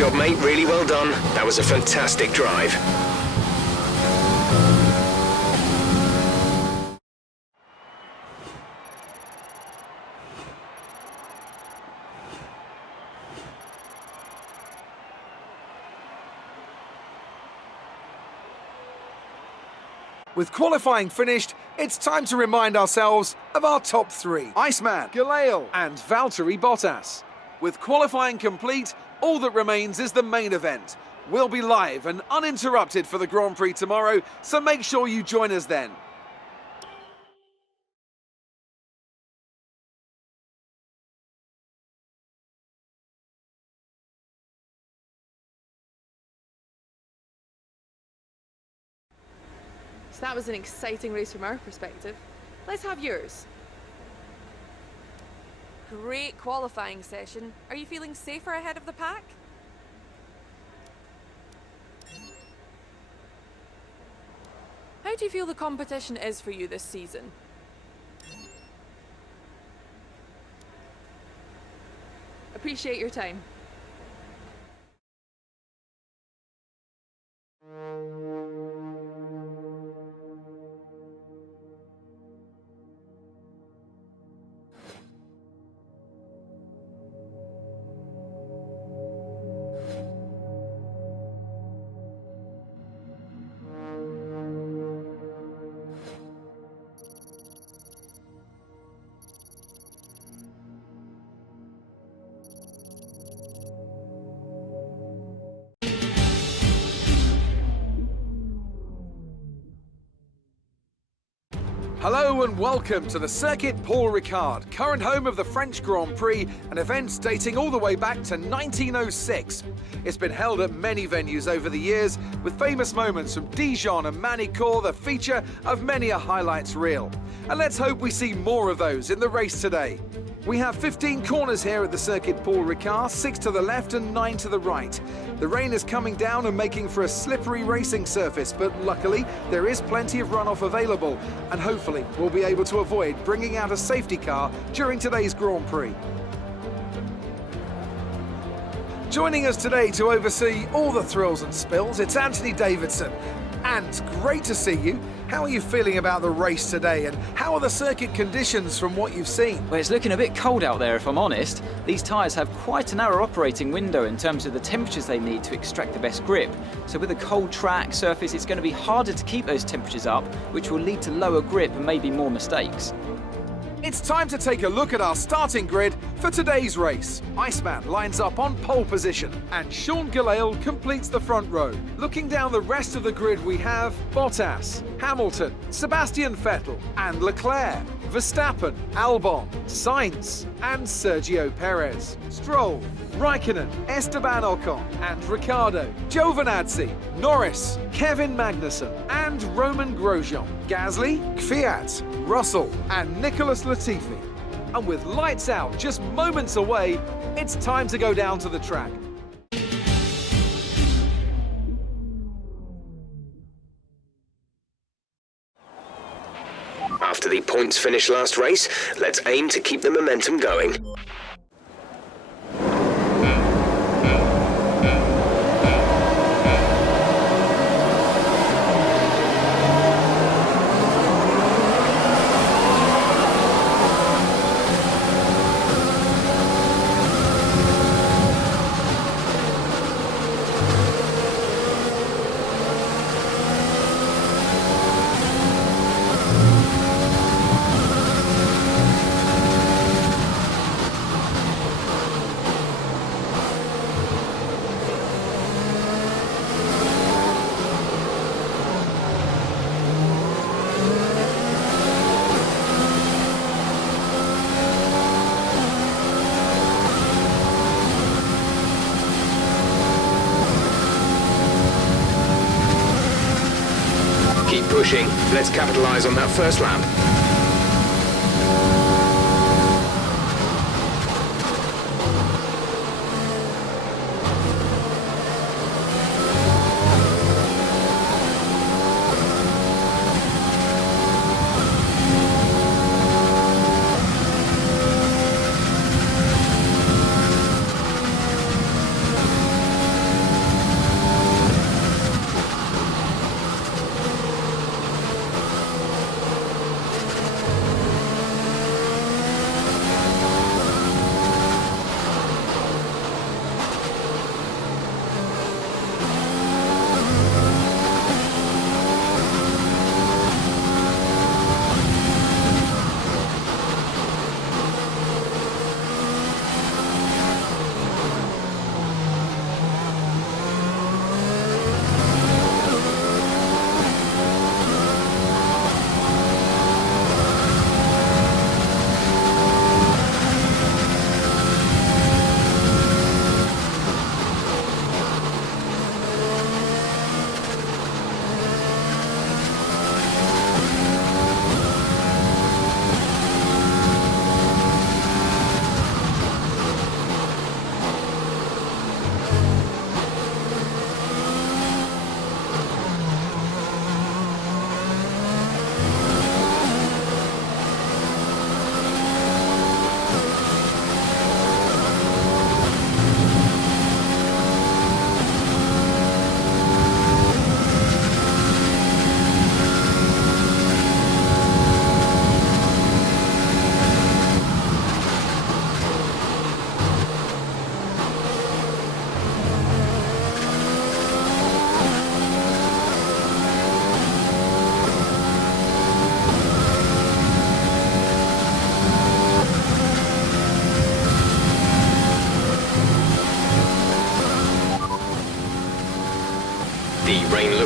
job, mate. Really well done. That was a fantastic drive. With qualifying finished, it's time to remind ourselves of our top three. Iceman, Gelael and Valtteri Bottas. With qualifying complete, all that remains is the main event. We'll be live and uninterrupted for the Grand Prix tomorrow, so make sure you join us then. So that was an exciting race from our perspective. Let's have yours. Great qualifying session. Are you feeling safer ahead of the pack? How do you feel the competition is for you this season? Appreciate your time. Hello and welcome to the Circuit Paul Ricard, current home of the French Grand Prix, an event dating all the way back to 1906. It's been held at many venues over the years, with famous moments from Dijon and Manicourt the feature of many a highlights reel. And let's hope we see more of those in the race today. We have 15 corners here at the Circuit Paul Ricard, 6 to the left and 9 to the right. The rain is coming down and making for a slippery racing surface, but luckily there is plenty of runoff available, and hopefully we'll be able to avoid bringing out a safety car during today's Grand Prix. Joining us today to oversee all the thrills and spills, it's Anthony Davidson. And great to see you. How are you feeling about the race today, and how are the circuit conditions from what you've seen? Well, it's looking a bit cold out there, if I'm honest. These tyres have quite a narrow operating window in terms of the temperatures they need to extract the best grip. So with a cold track surface, it's going to be harder to keep those temperatures up, which will lead to lower grip and maybe more mistakes. It's time to take a look at our starting grid for today's race. Iceman lines up on pole position, and Sean Gelael completes the front row. Looking down the rest of the grid, we have Bottas, Hamilton, Sebastian Vettel and Leclerc, Verstappen, Albon, Sainz and Sergio Perez, Stroll, Raikkonen, Esteban Ocon and Ricciardo, Giovinazzi, Norris, Kevin Magnussen and Roman Grosjean, Gasly, Kvyat, Russell and Nicholas Latifi. And with lights out just moments away, it's time to go down to the track. After the points finish last race, let's aim to keep the momentum going. Keep pushing. Let's capitalize on that first lap.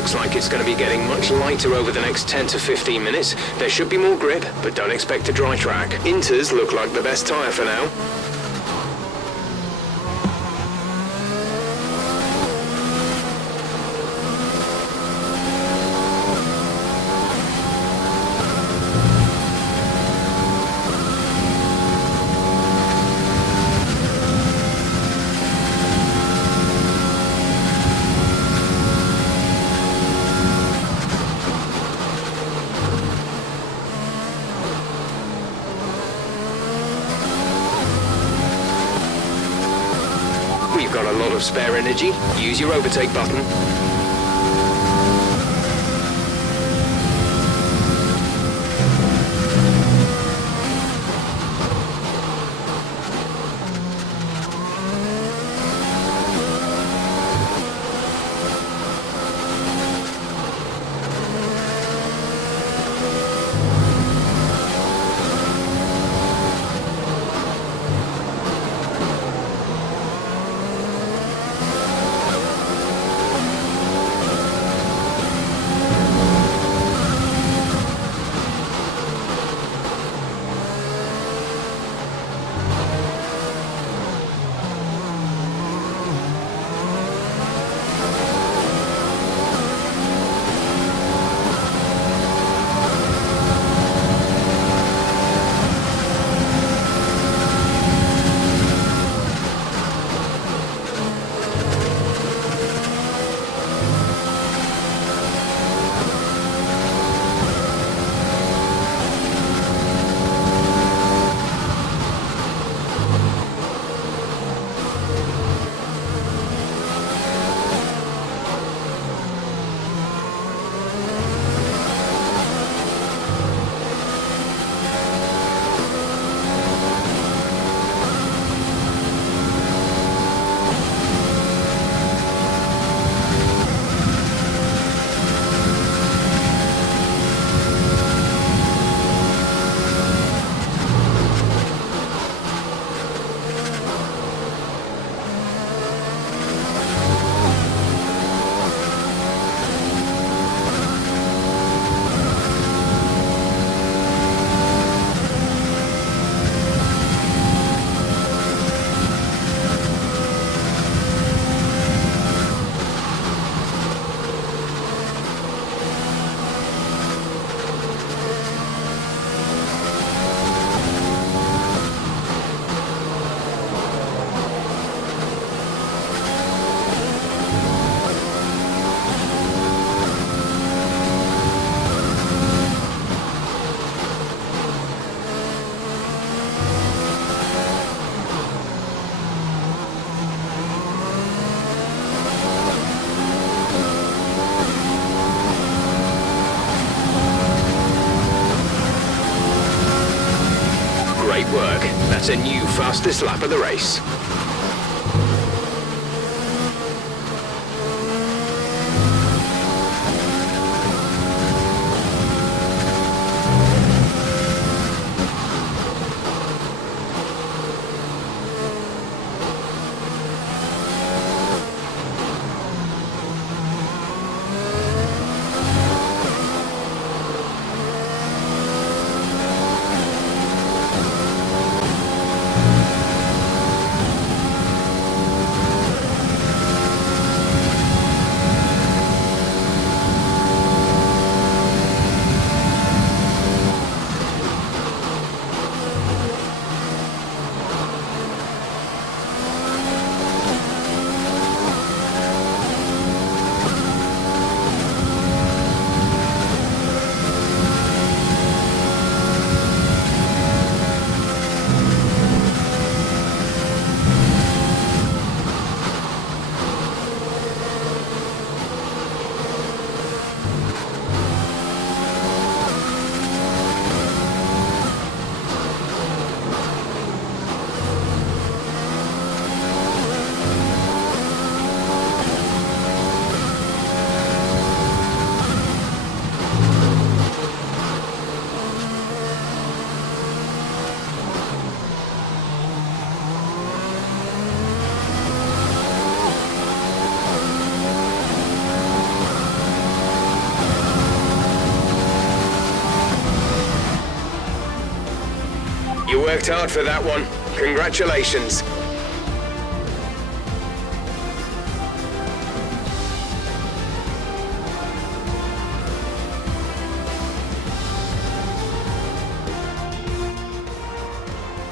looks like it's going to be getting much lighter over the next 10 to 15 minutes. There should be more grip, but don't expect a dry track. Inters look like the best tyre for now. We've got a lot of spare energy. Use your overtake button. Great work. That's a new fastest lap of the race. You worked hard for that one. Congratulations.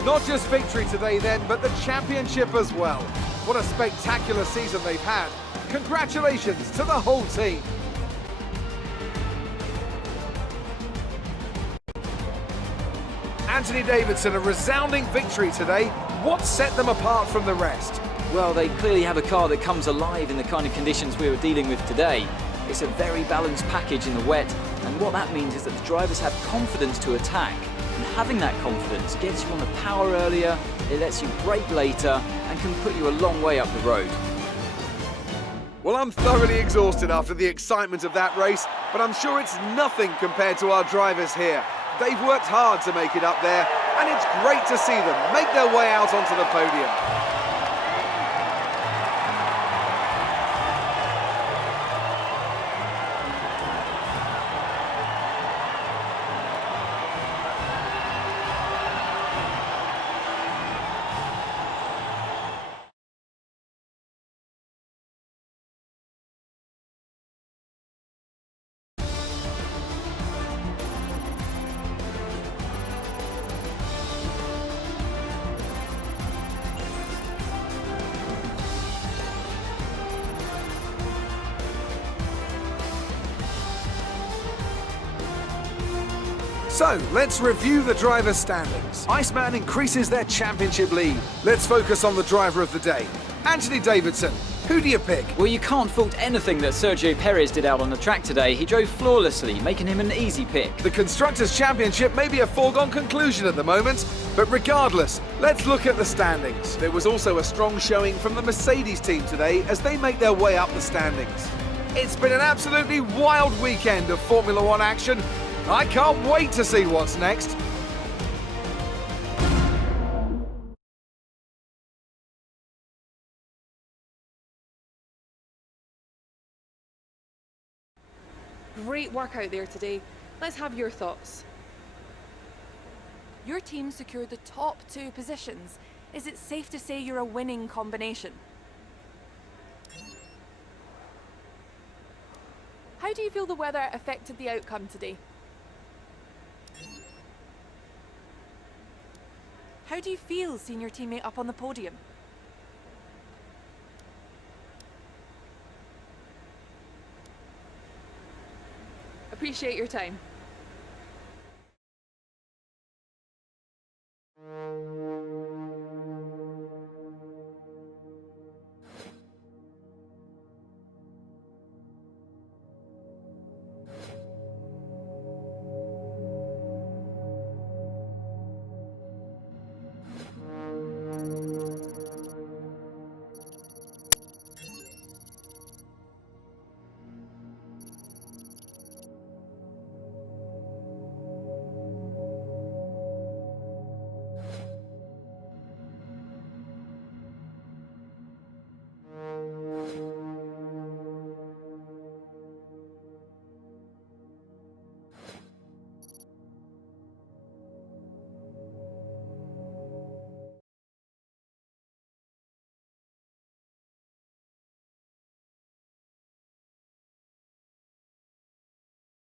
Not just victory today then, but the championship as well. What a spectacular season they've had. Congratulations to the whole team. Anthony Davidson, a resounding victory today. What set them apart from the rest? Well, they clearly have a car that comes alive in the kind of conditions we were dealing with today. It's a very balanced package in the wet, and what that means is that the drivers have confidence to attack. And having that confidence gets you on the power earlier, it lets you brake later, and can put you a long way up the road. Well, I'm thoroughly exhausted after the excitement of that race, but I'm sure it's nothing compared to our drivers here. They've worked hard to make it up there, and it's great to see them make their way out onto the podium. So, let's review the driver's standings. Iceman increases their championship lead. Let's focus on the driver of the day. Anthony Davidson, who do you pick? Well, you can't fault anything that Sergio Perez did out on the track today. He drove flawlessly, making him an easy pick. The Constructors' Championship may be a foregone conclusion at the moment, but regardless, let's look at the standings. There was also a strong showing from the Mercedes team today as they make their way up the standings. It's been an absolutely wild weekend of Formula One action. I can't wait to see what's next. Great work out there today. Let's have your thoughts. Your team secured the top 2 positions. Is it safe to say you're a winning combination? How do you feel the weather affected the outcome today? How do you feel seeing your teammate up on the podium? Appreciate your time.